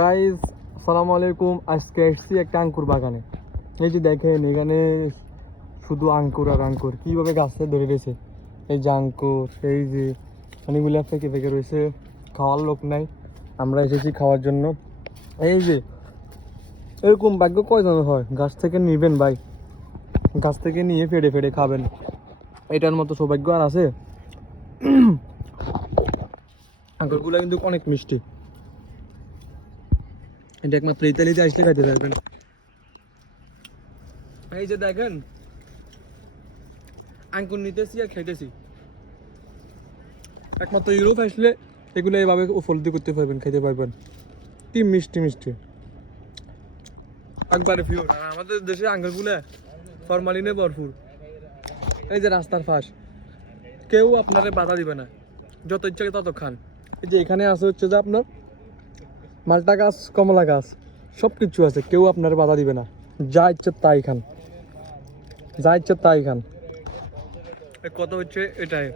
Guys আসসালামু আলাইকুম। আজকে এসেছি একটা আঙ্কুর বাগানে। এই যে দেখেন এখানে শুধু আঙ্কুর আর আঙ্কুর কীভাবে গাছে ধরে রয়েছে। এই যে আঙ্কুর, এই যে অনেকগুলো ফেঁকে ফেঁকে রয়েছে, খাওয়ার লোক নাই, আমরা এসেছি খাওয়ার জন্য। এই যে এরকম ভাগ্য কয়জন হয় গাছ থেকে নিবেন ভাই, গাছ থেকে নিয়ে ফেড়ে ফেড়ে খাবেন, এটার মতো সৌভাগ্য আর আছে? আঙ্কুরগুলো কিন্তু অনেক মিষ্টি, এটা একমাত্র ইতালিতে আসলে খাইতে পারবেন। এই যে দেখেন আঙ্কুর নিতেছি আর খাইতেছি, একমাত্র ইউরোপ আসলে এগুলো এইভাবে উপলব্ধি করতে পারবেন, খেতে পারবেন। কি মিষ্টি মিষ্টি, একবারে পিওর। আর আমাদের দেশে আঙ্গুরগুলো ফরমালিনে ভরপুর। এই যে রাস্তার পাশ, কেউ আপনারে বাধা দিবে না, যত ইচ্ছা তত খান। এই যে এখানে আছে হচ্ছে যে আপনার মালটা গাছ, কমলা গাছ, সব কিছু আছে, কেউ আপনারে বাধা দিবে না, যা ইচ্ছে তাই খান, যা ইচ্ছে তাই খান। কথা হচ্ছে এটাই।